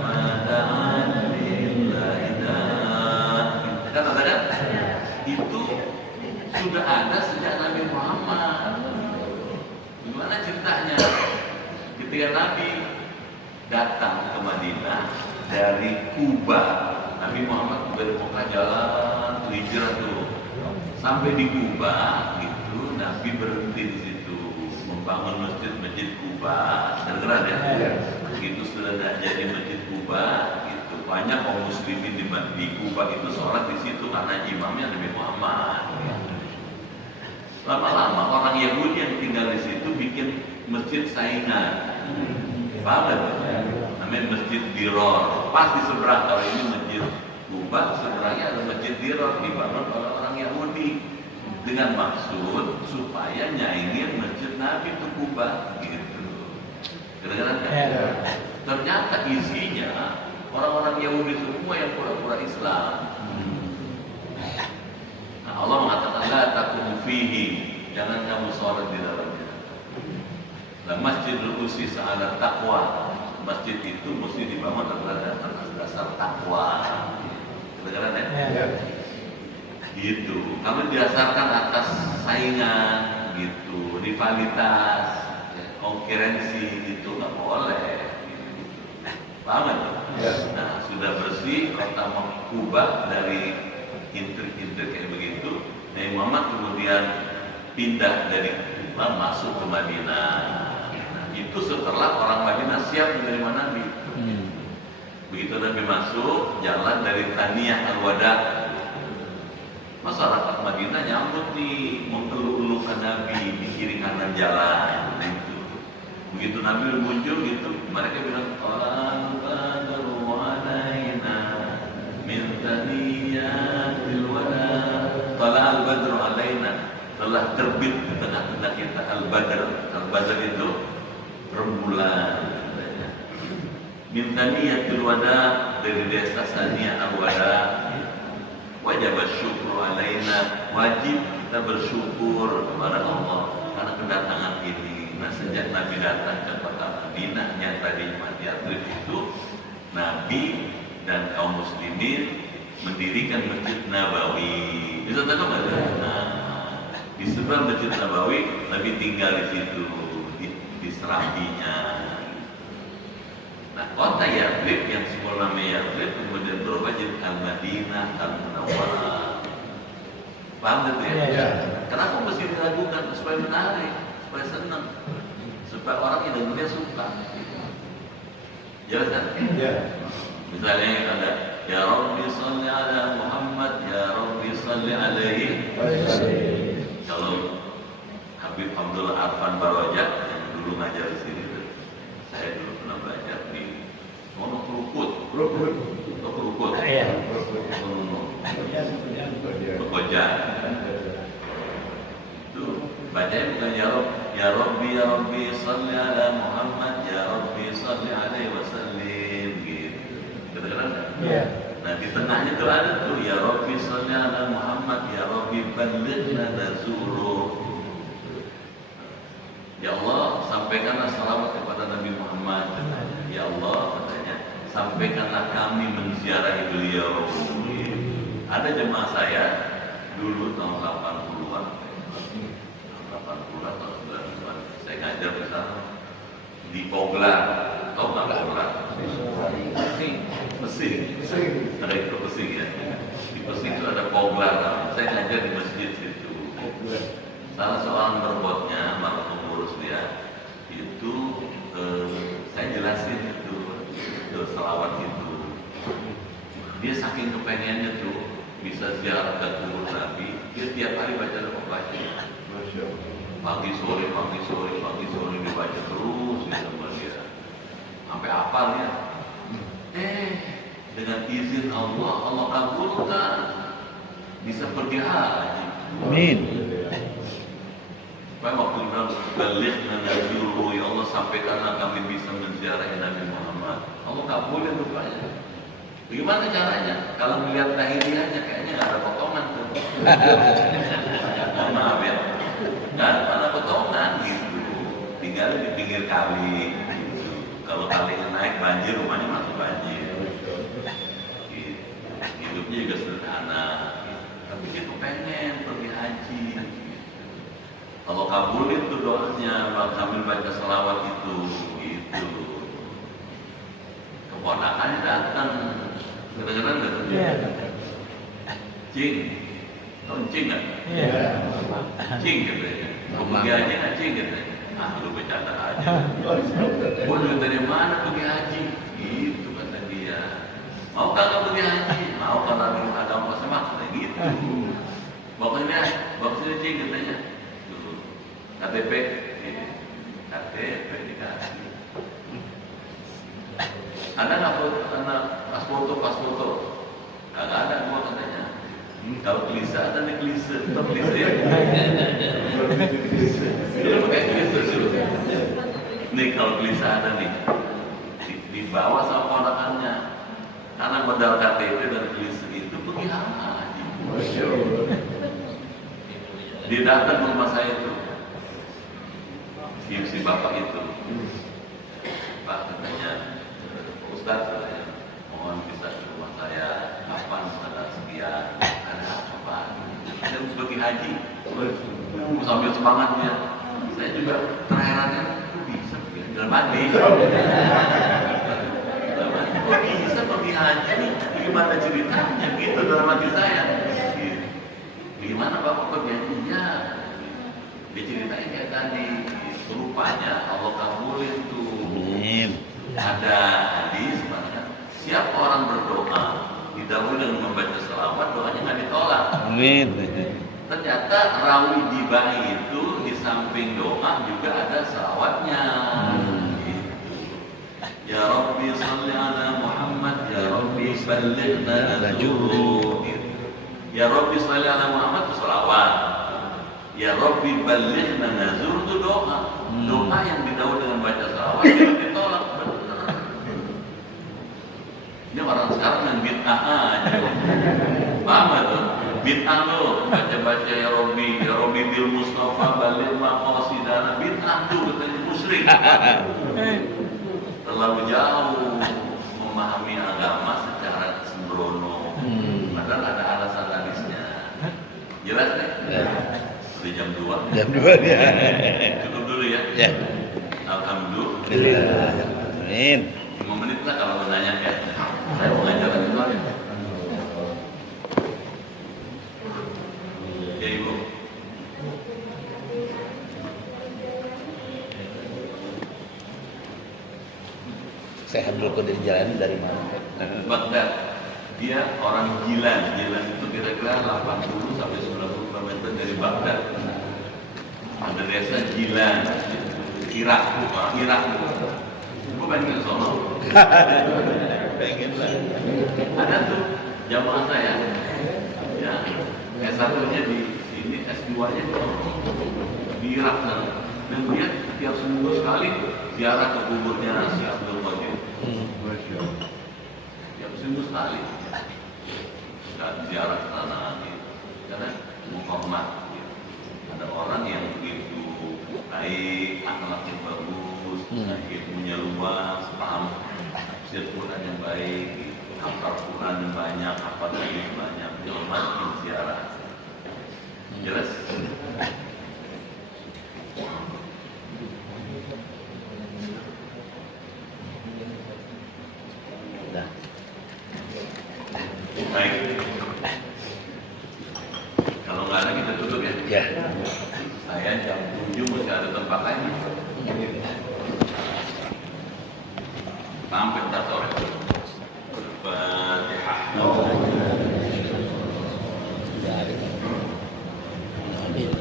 ma da'an lillahi. Kan ada kan? Itu sudah ada sejak Nabi Muhammad. Gimana ceritanya? Ketika Nabi datang ke Madinah dari Kuba, Nabi Muhammad dari Mekah jalan hijrah tuh sampai di Kuba, itu Nabi berhenti di situ membangun masjid Kuba. Dengar ya? Begitu sudah jadi masjid Kuba, itu banyak kaum muslimin di Kuba itu sholat di situ karena imamnya Nabi Muhammad. Lama-lama orang Yahudi yang tinggal di situ bikin masjid saingan. Paham gak? Namanya Masjid Diror. Pas di seberang, kalau ini Masjid Kuba, seberangnya ada Masjid Diror dibangun oleh orang Yahudi dengan maksud supaya nyaingin Masjid Nabi itu Kuba, gitu. Kedengaran kan? Ternyata isinya orang-orang Yahudi semua yang pura-pura Islam. Nah, Allah mengatakan la taqumu fihi, jangan kamu sholat di dalamnya. Nah, masjidul ussisa 'ala taqwa. Masjid itu mesti dibangun atas dasar takwa. Kedengaran ya? Gitu. Kalau didasarkan atas saingan, gitu, rivalitas, ya, konkurensi itu nggak boleh. Gitu. Paham nggak? Ya. Nah, sudah bersih kota Kuba dari intrik-intrik kayak begitu. Nabi Muhammad kemudian pindah dari Kuba masuk ke Madinah. Itu setelah orang Madinah siap menerima Nabi. Begitu Nabi masuk, jalan dari Taniyah Al-Wada. Masyarakat Madinah nyambut nih, mengeluk-elukkan Nabi di kiri kanan jalan. Gitu. Begitu Nabi muncul gitu, mereka bilang, Tala'al badru 'alaina min thaniyatil wada. Tala'al badru 'alaina, telah terbit di tengah-tengah kita Al-Badr. Al-Badr itu rembulan. Min thaniyatil wada, dari desa Saniyah Al-Wada. Wajib bersyukur alaina, wajib kita bersyukur kepada Allah karena kedatangan ini. Nah, sejak Nabi datang ke kota Madinah, tadi Yatsrib itu Nabi dan kaum muslimin mendirikan Masjid Nabawi. Bisa tahu nggak? Nah, di seberang Masjid Nabawi, Nabi tinggal di situ, di serambinya. Nah, kota Yatsrib yang semula namanya Yatsrib kemudian berubah jadi Al-Madinah Al-Munawwarah. Paham gitu ya? Ya. Kenapa mesti dilakukan? Supaya menarik, supaya senang. supaya orang yang dengarnya suka. Jelas kan? Ya. Misalnya ada ya Rabbi sholli ala Muhammad, ya Rabbi sholli alaihi. Kalau Habib Abdul Arfan Barojak yang dulu ngajar di sini, saya dulu pernah belajar di Kerukut. Iya. Pekojan. Itu bacanya bukan ya Rabbi sholli ala Muhammad, ya Rabbi sholli alaihi wasallim gitu. Kedengeran enggak? Iya. Nah di tengahnya tuh ada tuh ya Rabbi sholli ala Muhammad, ya Rabbi ballighna nazuru. Ya Allah, sampaikanlah salawat kepada Nabi Muhammad. Ya Allah, katanya, sampaikanlah kami menziarahi beliau. Ada jemaah saya dulu tahun 80-an, tahun 90-an, saya ngajar di sana di Poglar, tahu nggak Poglar? Pesing. Ada itu Pesing ya. Di Pesing itu ada Poglar. Saya ngajar di masjid situ. Salah seorang berbotnya, malah pengurus dia, itu saya jelasin itu selawat itu. Dia saking kepengennya tuh bisa ziarah ke kubur Nabi, dia tiap hari baca doa-baca. Pagi sore dibaca terus di sama dia. Sampai hafal ya. Dengan izin Allah, Allah kabulkan. Bisa pergi haji. Amin. Supaya waktu bilang balighna nazuru, ya Allah sampaikanlah kami bisa menziarahi Nabi Muhammad. Allah kabulin rupanya. Bagaimana caranya? Kalau melihat lahiriahnya kayaknya nggak ada potongan tuh. Mohon maaf ya, nggak ada potongan gitu. Tinggal di pinggir kali. Gitu. Kalau kalinya naik banjir, rumahnya masuk banjir. Gitu. Hidupnya juga sederhana. Tapi dia tuh pengen pergi haji. Kalau kabulin tuh doanya sambil baca selawat itu, gitu. Keponakannya datang, kedengeran nggak tuh? Iya. Cing, tahu cing nggak? Iya. Cing katanya. Mau pergi haji nggak cing katanya? Ah lu bercanda aja. Gua duit dari mana pergi haji? Gitu kata dia. Mau kagak pergi haji? Mau kalau ada ongkosnya maksudnya gitu. Pokoknya cing katanya. KTP, KTP dikasih. Ada nggak foto, pas foto? Kagak ada gua katanya. Kalau klise ada nih klise, tetap klise ya. Dulu pakai klise dulu. Nih kalau klise ada nih, dibawa sama ponakannya. Karena modal KTP dan klise itu pergi haji. Dia datang ke rumah saya tuh. Si bapak itu, Pak katanya, Ustaz katanya, mohon bisa ke rumah saya, kapan ada sekian, ada apa Pak? Saya mau pergi haji, sambil semangat dia. Saya juga terherankan, kok bisa pergi dalam hati? Kok bisa pergi haji? Gimana ceritanya? Gitu dalam hati saya. Gimana Bapak pergi haji? Ya, diceritain kayak tadi. Rupanya Allah kabulin tuh. Amin. Ada hadis mana? Siapa orang berdoa didahului dengan membaca selawat, doanya nggak ditolak. Amin. Ternyata rawi jibai itu di samping doa juga ada selawatnya. Gitu. Ya Rabbi sholli ala Muhammad, ya Rabbi ballighna nazuru. Gitu. Ya Rabbi sholli ala Muhammad itu selawat. Ya Rabbi ballighna nazur itu doa. Doa yang didahului dengan baca salawat tidak ditolak, benar. Ini orang sekarang yang bid'ah aja. Paham gak tuh? Bid'ah lo, baca-baca ya Rabbi bil Mustafa baligh maqasidana, bid'ah tuh katanya musyrik. Terlalu jauh memahami agama secara sembrono. Padahal ada alasan hadisnya. Jelas deh? Di jam 2. Jam 2 ya. Cukup dulu ya. Ya. Alhamdulillah. Amin. 5 menit lah kalau menanya ya. Saya mau ngajar lagi tuh. Ya Ibu. Saya Abdul Qadir Jilani dari mana? Baghdad. Dia orang Gilan. Gilan itu kira-kira 80 sampai 90 km dari Baghdad. Ada desa Gilan, Irak, orang Irak. Gue pengen ke sono. Pengen lah. Ada tuh jamaah saya, ya, S1-nya di sini, S2-nya di Irak sana. Dan dia tiap seminggu sekali ziarah ke kuburnya si Abdul Qadir. Tiap seminggu sekali. Dan ziarah ke sana, gitu. Karena menghormat. Gitu. Ada orang yang begitu baik, akhlaknya bagus, ilmunya luas, paham tafsir Quran yang baik, gitu. Hafal Quran yang banyak, hafal hadis banyak, dihormatin ziarah. Jelas? Dah. Baik. Kalau nggak ada kita tutup ya. Ya. Saya jam 7 masih ada tempat lain. Sampai ntar sore. Fatihah. Amin.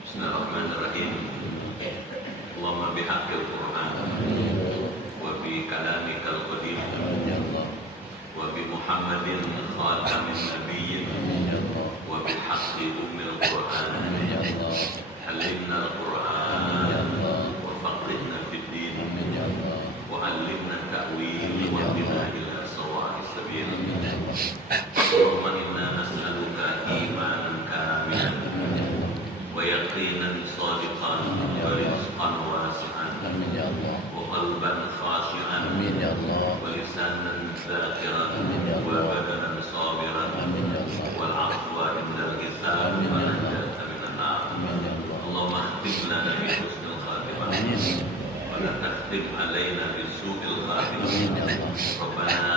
Bismillahirrahmanirrahim. Allahumma bihaqqil Qur'an wa bi kalamikal qadim wa bi Muhammadin khatamin nabiyyin wa bi haqqi ummil Qur'an halimna al-Qur'an wa faqihna fid din wa 'allimna ta'wil wa bina ila sawa'is sabil. Allahumma inna nas'aluka imanan kamilan wa yaqinan sadiqan wa rizqan wasi'an wa qalban khashi'an wa lisanan zakiran wa badanan sabiran wal 'afwa indal hisab wa najatan minan nar. Allahumma khtim lana bi husnil khatimah wa la takhtim alaina bi su'il khatimah. Rabbana